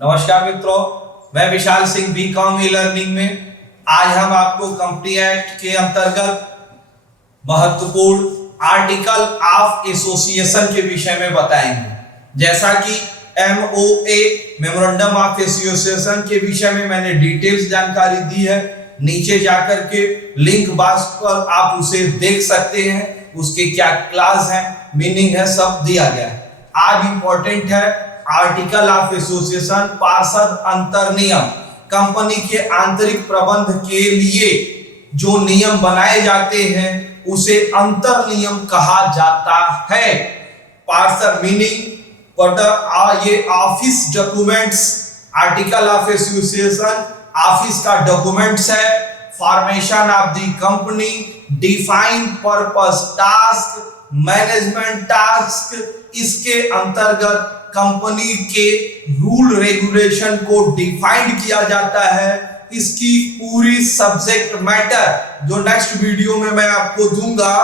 नमस्कार मित्रों, मैं Vishal Singh BCom e learning में आज हम आपको कंपनी एक्ट के अंतर्गत महत्वपूर्ण आर्टिकल ऑफ एसोसिएशन के विषय में बताएंगे। जैसा कि एमओए मेमोरेंडम ऑफ एसोसिएशन के विषय में मैंने डिटेल्स जानकारी दी है, नीचे जाकर के लिंक बॉक्स पर आप उसे देख सकते हैं। उसके क्या क्लास है, मीनिंग है, सब दिया गया है। आज इंपॉर्टेंट है आर्टिकल ऑफ एसोसिएशन, पार्षद अंतर नियम। कंपनी के आंतरिक प्रबंध के लिए जो नियम बनाए जाते हैं उसे अंतर नियम कहा जाता है। पार्षद मीनिंग ये office documents, article of association office का डॉक्यूमेंट्स है। Formation of the company, define purpose, task, management task, इसके अंतर्गत कंपनी के रूल रेगुलेशन को डिफाइन किया जाता है। इसकी पूरी सब्जेक्ट मैटर जो नेक्स्ट वीडियो में मैं आपको दूंगा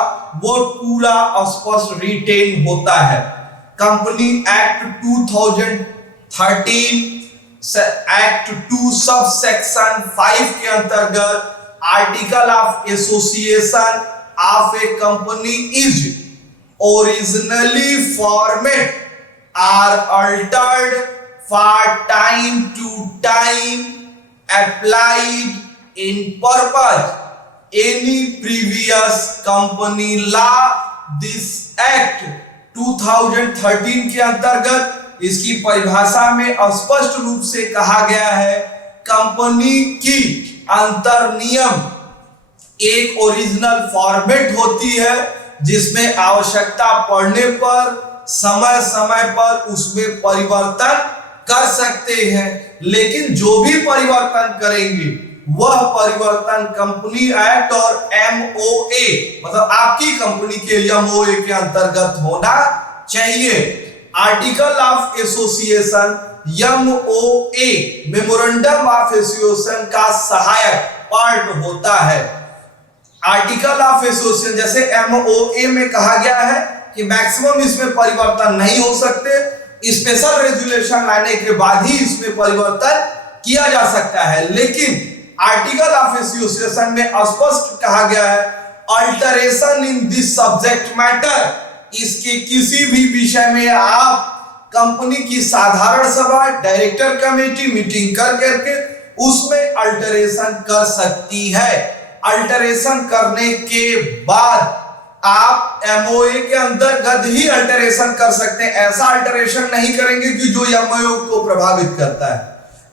वो पूरा स्पष्ट रिटेन होता है। Company act 2013 act 2 sub section 5 के अंतर्गत article of association of A company is originally format are altered for time to time applied in purpose any previous company law। this act 2013 के अंतर्गत इसकी परिभाषा में स्पष्ट रूप से कहा गया है कंपनी की अंतर नियम एक ओरिजिनल फॉर्मेट होती है जिसमें आवश्यकता पड़ने पर समय समय पर उसमें परिवर्तन कर सकते हैं, लेकिन जो भी परिवर्तन करेंगे वह परिवर्तन कंपनी एक्ट और एमओए मतलब आपकी कंपनी के एमओए के अंतर्गत होना चाहिए। Article of association MOA memorandum of association का सहायक पार्ट होता है। आर्टिकल ऑफ एसोसिएशन जैसे एमओए में कहा गया है कि मैक्सिमम इसमें परिवर्तन नहीं हो सकते, स्पेशल रेजुलेशन लाने के बाद ही इसमें परिवर्तन किया जा सकता है, लेकिन आर्टिकल ऑफ एसोसिएशन में स्पष्ट कहा गया है alteration in this subject matter, इसके किसी भी विषय में आप कंपनी की साधारण सभा, डायरेक्टर कमेटी मीटिंग कर करके उसमें अल्टरेशन कर सकती है। अल्टरेशन करने के बाद आप एमओए के अंतर्गत ही अल्टरेशन कर सकते हैं। ऐसा अल्टरेशन नहीं करेंगे कि जो एमओए को प्रभावित करता है।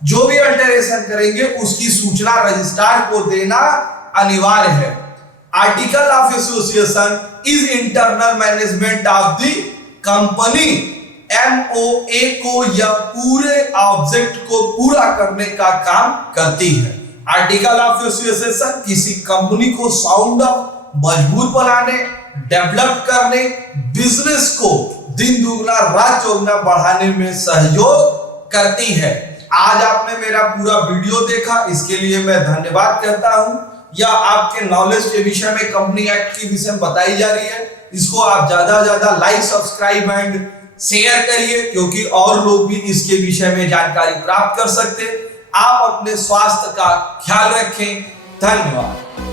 जो भी अल्टरेशन करेंगे उसकी सूचना रजिस्ट्रार को देना अनिवार्य है। Article of association is internal management of the company. MOA को या पूरे ऑब्जेक्ट को पूरा करने का काम करती है। आर्टिकल ऑफ एसोसिएशन किसी कंपनी को साउंड मजबूत बनाने, डेवलप करने, बिजनेस को दिन दुगना रात चौगुना बढ़ाने में सहयोग करती है। आज आपने मेरा पूरा वीडियो देखा, इसके लिए मैं धन्यवाद कहता हूं। या आपके नॉलेज के विषय में कंपनी एक्ट के विषय में बताई जा रही है, इसको आप ज्यादा ज्यादा लाइक, सब्सक्राइब एंड शेयर करिए, क्योंकि और लोग भी इसके विषय में जानकारी प्राप्त कर सकते। आप अपने स्वास्थ्य का ख्याल रखें। धन्यवाद।